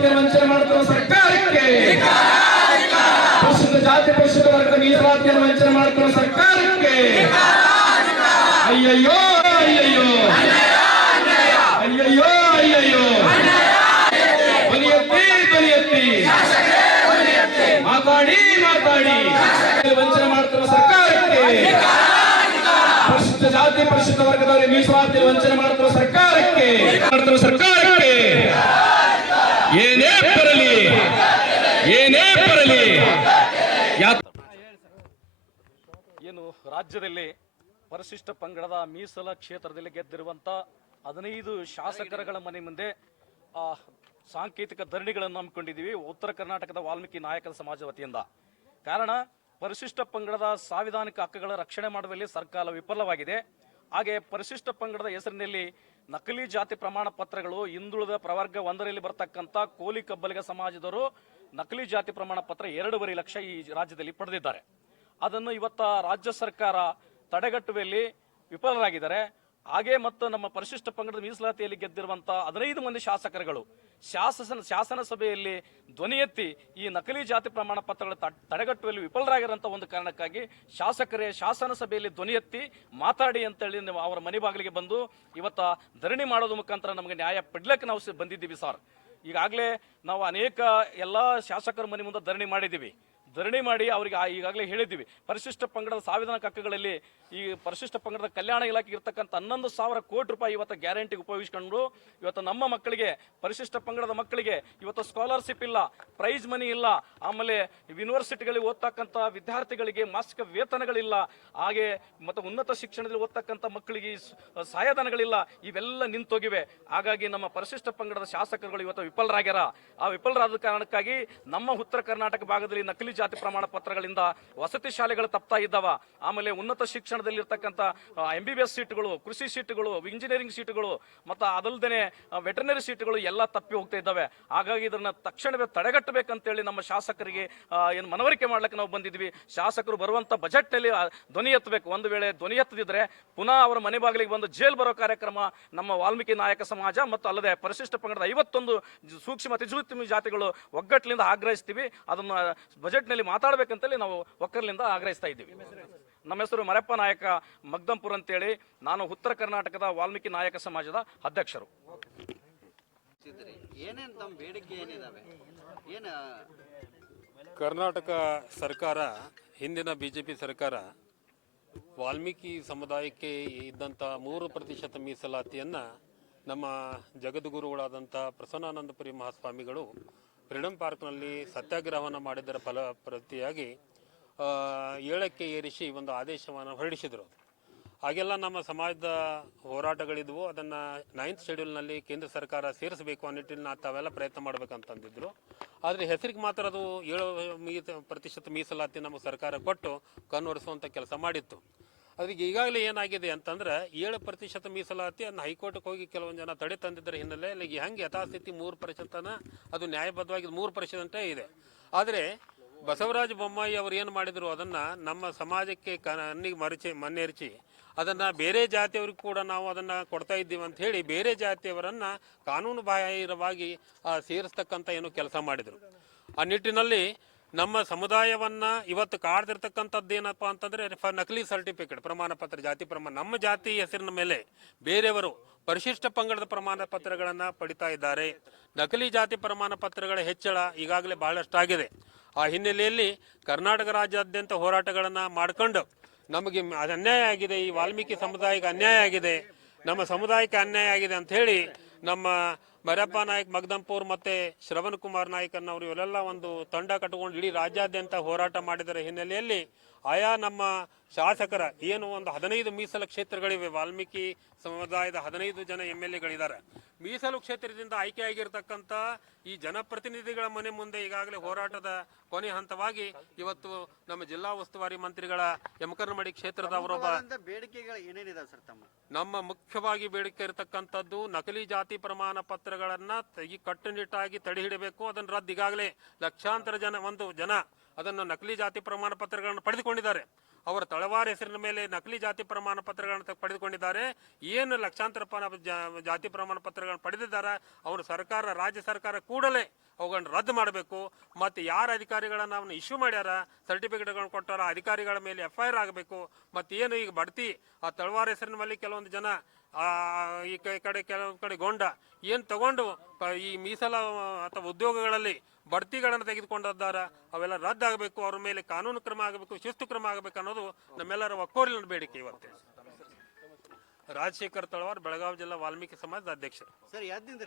ಮೀಸಲಾತಿ ವಂಚನೆ ಮಾಡುತ್ತಿರುವ ಸರ್ಕಾರಕ್ಕೆ, ಪರಿಶಿಷ್ಟ ಜಾತಿ ಪರಿಶಿಷ್ಟ ವರ್ಗದ ಮೀಸಲಾತಿಯನ್ನು ವಂಚನೆ ಮಾಡುತ್ತಿರುವ ಸರ್ಕಾರಕ್ಕೆ ಅಯ್ಯಯ್ಯೋ ಅಯ್ಯಯ್ಯೋ ಅಯ್ಯಯ್ಯೋ ಅಯ್ಯಯ್ಯೋ. ಧ್ವನಿ ಎತ್ತಿ ಮಾತಾಡಿ ವಂಚನೆ ಮಾಡುತ್ತಿರುವ ಸರ್ಕಾರಕ್ಕೆ, ಪರಿಶಿಷ್ಟ ಜಾತಿ ಪರಿಶಿಷ್ಟ ವರ್ಗದವರಿಗೆ ಮೀಸಲಾತಿ ವಂಚನೆ ಮಾಡುತ್ತಿರುವ ಸರ್ಕಾರಕ್ಕೆ ಏನೇ ಬರಲಿ ಏನು ರಾಜ್ಯದಲ್ಲಿ ಪರಿಶಿಷ್ಟ ಪಂಗಡದ ಮೀಸಲ ಕ್ಷೇತ್ರದಲ್ಲಿ ಗೆದ್ದಿರುವಂತ 15 ಶಾಸಕರುಗಳ ಮನೆ ಮುಂದೆ ಸಾಂಕೇತಿಕ ಧರಣಿಗಳನ್ನು ಹಮ್ಮಿಕೊಂಡಿದ್ದೀವಿ ಉತ್ತರ ಕರ್ನಾಟಕದ ವಾಲ್ಮೀಕಿ ನಾಯಕರ ಸಮಾಜ ವತಿಯಿಂದ. ಕಾರಣ ಪರಿಶಿಷ್ಟ ಪಂಗಡದ ಸಾಂವಿಧಾನಿಕ ಹಕ್ಕುಗಳ ರಕ್ಷಣೆ ಮಾಡುವಲ್ಲಿ ಸರ್ಕಾರ ವಿಫಲವಾಗಿದೆ. ಹಾಗೆ ಪರಿಶಿಷ್ಟ ಪಂಗಡದ ಹೆಸರಿನಲ್ಲಿ ನಕಲಿ ಜಾತಿ ಪ್ರಮಾಣ ಪತ್ರಗಳು ಹಿಂದುಳಿದ ಪ್ರವರ್ಗ 1ರಲ್ಲಿ ಬರ್ತಕ್ಕಂಥ ಕೋಲಿ ಕಬ್ಬಲಿಗ ಸಮಾಜದವರು ನಕಲಿ ಜಾತಿ ಪ್ರಮಾಣ ಪತ್ರ 2.5 ಲಕ್ಷ ಈ ರಾಜ್ಯದಲ್ಲಿ ಪಡೆದಿದ್ದಾರೆ. ಅದನ್ನು ಇವತ್ತ ರಾಜ್ಯ ಸರ್ಕಾರ ತಡೆಗಟ್ಟುವಲ್ಲಿ ವಿಫಲರಾಗಿದ್ದಾರೆ. ಹಾಗೆ ಮತ್ತು ನಮ್ಮ ಪರಿಶಿಷ್ಟ ಪಂಗಡದ ಮೀಸಲಾತಿಯಲ್ಲಿ ಗೆದ್ದಿರುವಂತಹ 15 ಮಂದಿ ಶಾಸಕರುಗಳು ಶಾಸನ ಸಭೆಯಲ್ಲಿ ಧ್ವನಿ ಎತ್ತಿ ಈ ನಕಲಿ ಜಾತಿ ಪ್ರಮಾಣ ಪತ್ರಗಳ ತಡೆಗಟ್ಟುವಲ್ಲಿ ವಿಫಲರಾಗಿರುವಂತ ಒಂದು ಕಾರಣಕ್ಕಾಗಿ ಶಾಸಕರೇ ಶಾಸನ ಸಭೆಯಲ್ಲಿ ಧ್ವನಿ ಎತ್ತಿ ಮಾತಾಡಿ ಅಂತೇಳಿ ಅವರ ಮನೆ ಬಾಗಿಲಿಗೆ ಬಂದು ಇವತ್ತ ಧರಣಿ ಮಾಡೋದ್ರ ಮುಖಾಂತರ ನಮಗೆ ನ್ಯಾಯ ಪಡ್ಲಿಕ್ಕೆ ನಾವು ಬಂದಿದ್ದೀವಿ ಸರ್. ಈಗಾಗಲೇ ನಾವು ಅನೇಕ ಎಲ್ಲ ಶಾಸಕರ ಮನೆ ಮುಂದೆ ಧರಣಿ ಮಾಡಿ ಅವರಿಗೆ ಈಗಾಗಲೇ ಹೇಳಿದ್ದೀವಿ. ಪರಿಶಿಷ್ಟ ಪಂಗಡದ ಸಾಂವಿಧಾನಿಕ ಹಕ್ಕುಗಳಲ್ಲಿ ಈ ಪರಿಶಿಷ್ಟ ಪಂಗಡದ ಕಲ್ಯಾಣ ಇಲಾಖೆ ಇರತಕ್ಕಂಥ 11,000 ಕೋಟಿ ರೂಪಾಯಿ ಇವತ್ತು ಗ್ಯಾರಂಟಿಗೆ ಉಪಯೋಗಿಸಿಕೊಂಡು ಇವತ್ತು ನಮ್ಮ ಮಕ್ಕಳಿಗೆ, ಪರಿಶಿಷ್ಟ ಪಂಗಡದ ಮಕ್ಕಳಿಗೆ ಇವತ್ತು ಸ್ಕಾಲರ್ಶಿಪ್ ಇಲ್ಲ, ಪ್ರೈಸ್ ಮನಿ ಇಲ್ಲ, ಆಮೇಲೆ ಯೂನಿವರ್ಸಿಟಿಗಳಿಗೆ ಓದ್ತಕ್ಕಂಥ ವಿದ್ಯಾರ್ಥಿಗಳಿಗೆ ಮಾಸಿಕ ವೇತನಗಳಿಲ್ಲ, ಹಾಗೆ ಮತ್ತು ಉನ್ನತ ಶಿಕ್ಷಣದಲ್ಲಿ ಓದ್ತಕ್ಕಂಥ ಮಕ್ಕಳಿಗೆ ಸಹಾಯಧನಗಳಿಲ್ಲ, ಇವೆಲ್ಲ ನಿಂತೋಗಿವೆ. ಹಾಗಾಗಿ ನಮ್ಮ ಪರಿಶಿಷ್ಟ ಪಂಗಡದ ಶಾಸಕರುಗಳು ಇವತ್ತು ವಿಫಲರಾಗ್ಯಾರ. ಆ ವಿಫಲರಾದ ಕಾರಣಕ್ಕಾಗಿ ನಮ್ಮ ಉತ್ತರ ಕರ್ನಾಟಕ ಭಾಗದಲ್ಲಿ ನಕಲಿ ಜಾತಿ ಪ್ರಮಾಣ ಪತ್ರಗಳಿಂದ ವಸತಿ ಶಾಲೆಗಳು ತಪ್ತಾ ಇದ್ದಾವ. ಆಮೇಲೆ ಉನ್ನತ ಶಿಕ್ಷಣದಲ್ಲಿ ಇರ್ತಕ್ಕಂಥ MBBS ಸೀಟುಗಳು, ಕೃಷಿ ಸೀಟುಗಳು, ಇಂಜಿನಿಯರಿಂಗ್ ಸೀಟುಗಳು ಮತ್ತು ಅದಲ್ಲದೆ ವೆಟರ್ನರಿ ಸೀಟುಗಳು ಎಲ್ಲ ತಪ್ಪಿ ಹೋಗ್ತಾ ಇದ್ದಾವೆ. ಹಾಗಾಗಿ ಇದನ್ನ ತಕ್ಷಣವೇ ತಡೆಗಟ್ಟಬೇಕಂತೇಳಿ ನಮ್ಮ ಶಾಸಕರಿಗೆ ಏನು ಮನವರಿಕೆ ಮಾಡ್ಲಿಕ್ಕೆ ನಾವು ಬಂದಿದ್ವಿ. ಶಾಸಕರು ಬರುವಂತ ಬಜೆಟ್ ನಲ್ಲಿ ಧ್ವನಿ ಎತ್ತಬೇಕು. ಒಂದು ವೇಳೆ ಧ್ವನಿ ಎತ್ತದಿದ್ರೆ ಪುನಃ ಅವರ ಮನೆ ಬಾಗಿಲಿಗೆ ಬಂದು ಜೈಲ್ ಬರೋ ಕಾರ್ಯಕ್ರಮ ನಮ್ಮ ವಾಲ್ಮೀಕಿ ನಾಯಕ ಸಮಾಜ ಮತ್ತು ಅಲ್ಲದೆ ಪರಿಶಿಷ್ಟ ಪಂಗಡದ 51 ಸೂಕ್ಷ್ಮ ಅತಿಸೂಕ್ಷ್ಮ ಜಾತಿಗಳು ಒಗ್ಗಟ್ಟಿನಿಂದ ಆಗ್ರಹಿಸ್ತೀವಿ. ಅದನ್ನು ಬಜೆಟ್ ನಲ್ಲಿ ಮಾತಾಡಬೇಕಂತೇಳಿ ನಾವು ಒಕ್ಕರ್ಲಿಂದ ಆಗ್ರಹಿಸ್ತಾ ಇದ್ದೀವಿ. ನಮ್ಮ ಹೆಸರು ಮರಪ್ಪ ನಾಯಕ ಮಗ್ದಂಪುರ್ ಅಂತೇಳಿ, ನಾನು ಉತ್ತರ ಕರ್ನಾಟಕದ ವಾಲ್ಮೀಕಿ ನಾಯಕ ಸಮಾಜದ ಅಧ್ಯಕ್ಷರು. ಕರ್ನಾಟಕ ಸರ್ಕಾರ, ಹಿಂದಿನ BJP ಸರ್ಕಾರ ವಾಲ್ಮೀಕಿ ಸಮುದಾಯಕ್ಕೆ ಇದ್ದಂಥ 3% ಮೀಸಲಾತಿಯನ್ನು ನಮ್ಮ ಜಗದ್ಗುರುಗಳಾದಂಥ ಪ್ರಸನ್ನಾನಂದಪುರಿ ಮಹಾಸ್ವಾಮಿಗಳು ಫ್ರೀಡಂ ಪಾರ್ಕ್ನಲ್ಲಿ ಸತ್ಯಾಗ್ರಹವನ್ನು ಮಾಡಿದ್ದರ ಫಲಪ್ರತಿಯಾಗಿ 7ಕ್ಕೆ ಏರಿಸಿ ಒಂದು ಆದೇಶವನ್ನು ಹೊರಡಿಸಿದರು. ಹಾಗೆಲ್ಲ ನಮ್ಮ ಸಮಾಜದ ಹೋರಾಟಗಳಿದ್ವು. ಅದನ್ನು 9th ಶೆಡ್ಯೂಲ್ನಲ್ಲಿ ಕೇಂದ್ರ ಸರ್ಕಾರ ಸೇರಿಸಬೇಕು ಆ ನಿಟ್ಟಿನಲ್ಲಿ ತಾವೆಲ್ಲ ಪ್ರಯತ್ನ ಮಾಡಬೇಕಂತಂದಿದ್ರು. ಆದರೆ ಹೆಸರಿಗೆ ಮಾತ್ರ ಅದು 7% ಮೀಸಲಾತಿ ನಮ್ಮ ಸರ್ಕಾರ ಕೊಟ್ಟು ಕಣ್ಣೊರೆಸುವಂಥ ಕೆಲಸ ಮಾಡಿತ್ತು. ಅದಕ್ಕೆ ಈಗಾಗಲೇ ಏನಾಗಿದೆ ಅಂತಂದ್ರೆ 7% ಮೀಸಲಾತಿ ಅದನ್ನು ಹೈಕೋರ್ಟ್ಗೆ ಹೋಗಿ ಕೆಲವೊಂದು ಜನ ತಡೆ ತಂದಿದ್ದರ ಹಿನ್ನೆಲೆಯಲ್ಲಿ ಹೆಂಗೆ ಯಥಾಸ್ಥಿತಿ 3% ಅದು ನ್ಯಾಯಬದ್ಧವಾಗಿ 3% ಇದೆ. ಆದರೆ ಬಸವರಾಜ ಬೊಮ್ಮಾಯಿ ಅವರು ಏನು ಮಾಡಿದರು, ಅದನ್ನು ನಮ್ಮ ಸಮಾಜಕ್ಕೆ ಕಣ್ಣಿಗೆ ಮಣ್ಣೆರಚಿ ಅದನ್ನು ಬೇರೆ ಜಾತಿಯವ್ರಿಗೆ ಕೂಡ ನಾವು ಅದನ್ನು ಕೊಡ್ತಾ ಇದ್ದೀವಿ ಅಂತ ಹೇಳಿ ಬೇರೆ ಜಾತಿಯವರನ್ನು ಕಾನೂನು ಬಾಹಿರವಾಗಿ ಸೇರಿಸ್ತಕ್ಕಂಥ ಏನು ಕೆಲಸ ಮಾಡಿದರು. ಆ ನಿಟ್ಟಿನಲ್ಲಿ ನಮ್ಮ ಸಮುದಾಯವನ್ನು ಇವತ್ತು ಕಾಡ್ದಿರ್ತಕ್ಕಂಥದ್ದು ಏನಪ್ಪ ಅಂತಂದರೆ ನಕಲಿ ಸರ್ಟಿಫಿಕೇಟ್ ಪ್ರಮಾಣ ಪತ್ರ, ಜಾತಿ ಪ್ರಮಾಣ, ನಮ್ಮ ಜಾತಿ ಹೆಸರಿನ ಮೇಲೆ ಬೇರೆಯವರು ಪರಿಶಿಷ್ಟ ಪಂಗಡದ ಪ್ರಮಾಣ ಪತ್ರಗಳನ್ನು ಪಡಿತಾ ಇದ್ದಾರೆ. ನಕಲಿ ಜಾತಿ ಪ್ರಮಾಣ ಪತ್ರಗಳ ಹೆಚ್ಚಳ ಈಗಾಗಲೇ ಬಹಳಷ್ಟಾಗಿದೆ. ಆ ಹಿನ್ನೆಲೆಯಲ್ಲಿ ಕರ್ನಾಟಕ ರಾಜ್ಯಾದ್ಯಂತ ಹೋರಾಟಗಳನ್ನು ಮಾಡಿಕೊಂಡು ನಮಗೆ ಅನ್ಯಾಯ ಆಗಿದೆ, ಈ ವಾಲ್ಮೀಕಿ ಸಮುದಾಯಕ್ಕೆ ಅನ್ಯಾಯ ಆಗಿದೆ, ನಮ್ಮ ಸಮುದಾಯಕ್ಕೆ ಅನ್ಯಾಯ ಆಗಿದೆ ಅಂತ ಹೇಳಿ ನಮ್ಮ ಮರಪ್ಪ ನಾಯಕ್ ಮಗ್ದಂಪುರ್ ಮತ್ತು ಶ್ರವಣ್ ಕುಮಾರ್ ನಾಯ್ಕನ್ನವರು ಇವರೆಲ್ಲ ಒಂದು ತಂಡ ಕಟ್ಟಿಕೊಂಡು ಇಡೀ ರಾಜ್ಯಾದ್ಯಂತ ಹೋರಾಟ ಮಾಡಿದರ ಹಿನ್ನೆಲೆಯಲ್ಲಿ ಆಯಾ ನಮ್ಮ ಶಾಸಕರ ಏನು ಒಂದು 15 ಮೀಸಲು ಕ್ಷೇತ್ರಗಳಿವೆ. ವಾಲ್ಮೀಕಿ ಸಮುದಾಯದ 15 ಜನ MLAಗಳಿದ್ದಾರೆ. ಮೀಸಲು ಕ್ಷೇತ್ರದಿಂದ ಆಯ್ಕೆಯಾಗಿರ್ತಕ್ಕಂಥ ಈ ಜನಪ್ರತಿನಿಧಿಗಳ ಮನೆ ಮುಂದೆ ಈಗಾಗಲೇ ಹೋರಾಟದ ಕೊನೆ ಹಂತವಾಗಿ ಇವತ್ತು ನಮ್ಮ ಜಿಲ್ಲಾ ಉಸ್ತುವಾರಿ ಮಂತ್ರಿಗಳ ಯಮಕರ್ನಮಡಿ ಕ್ಷೇತ್ರದ ಅವರೊಬ್ಬ ಬೇಡಿಕೆಗಳು ಏನೇನಿದೆ ಸರ್ ತಮ್ಮ? ನಮ್ಮ ಮುಖ್ಯವಾಗಿ ಬೇಡಿಕೆ ಇರತಕ್ಕಂಥದ್ದು ನಕಲಿ ಜಾತಿ ಪ್ರಮಾಣ ಪತ್ರಗಳನ್ನು ಕಟ್ಟುನಿಟ್ಟಾಗಿ ತಡೆ ಹಿಡಬೇಕು. ಅದನ್ನು ರದ್ದು ಈಗಾಗಲೇ ಲಕ್ಷಾಂತರ ಜನ ಅದನ್ನು ನಕಲಿ ಜಾತಿ ಪ್ರಮಾಣ ಪತ್ರಗಳನ್ನು ಪಡೆದುಕೊಂಡಿದ್ದಾರೆ. ಅವರ ತಳವಾರ ಹೆಸರಿನ ಮೇಲೆ ನಕಲಿ ಜಾತಿ ಪ್ರಮಾಣ ಪತ್ರಗಳನ್ನು ಪಡೆದುಕೊಂಡಿದ್ದಾರೆ. ಏನು ಲಕ್ಷಾಂತರ ಜಾತಿ ಪ್ರಮಾಣ ಪತ್ರಗಳನ್ನು ಪಡೆದಿದ್ದಾರೆ, ಅವರು ಸರ್ಕಾರ, ರಾಜ್ಯ ಸರ್ಕಾರ ಕೂಡಲೇ ಅವುಗಳನ್ನು ರದ್ದು ಮಾಡಬೇಕು. ಮತ್ತು ಯಾರ ಅಧಿಕಾರಿಗಳನ್ನ ಅವನ್ನ ಇಶ್ಯೂ ಮಾಡ್ಯಾರ, ಸರ್ಟಿಫಿಕೇಟ್ಗಳನ್ನು ಕೊಟ್ಟಾರ, ಅಧಿಕಾರಿಗಳ ಮೇಲೆ FIR ಆಗಬೇಕು. ಮತ್ತು ಏನು ಈಗ ಬಡ್ತಿ ಆ ತಳವಾರ ಹೆಸರಿನ ಮೇಲೆ ಕೆಲವೊಂದು ಜನ ಈ ಕಡೆ ಕೆಲವೊಂದು ಕಡೆ ಗೊಂಡ ಏನು ತಗೊಂಡು ಈ ಮೀಸಲ ಅಥವಾ ಉದ್ಯೋಗಗಳಲ್ಲಿ ಬಡ್ತಿಗಳನ್ನು ತೆಗೆದುಕೊಂಡಿದ್ದಾರೆ, ಅವೆಲ್ಲ ರದ್ದಾಗಬೇಕು. ಅವ್ರ ಮೇಲೆ ಕಾನೂನು ಕ್ರಮ ಆಗಬೇಕು, ಶಿಸ್ತು ಕ್ರಮ ಆಗಬೇಕು ಅನ್ನೋದು ನಮ್ಮೆಲ್ಲರ ಒಕ್ಕೋರಿನ ಬೇಡಿಕೆ. ಇವತ್ತು ರಾಜಶೇಖರ್ ತಳವಾರ್, ಬೆಳಗಾವಿ ಜಿಲ್ಲಾ ವಾಲ್ಮೀಕಿ ಸಮಾಜದ ಅಧ್ಯಕ್ಷರು. ಸರ್ ಯಾವ್ದಿಂದ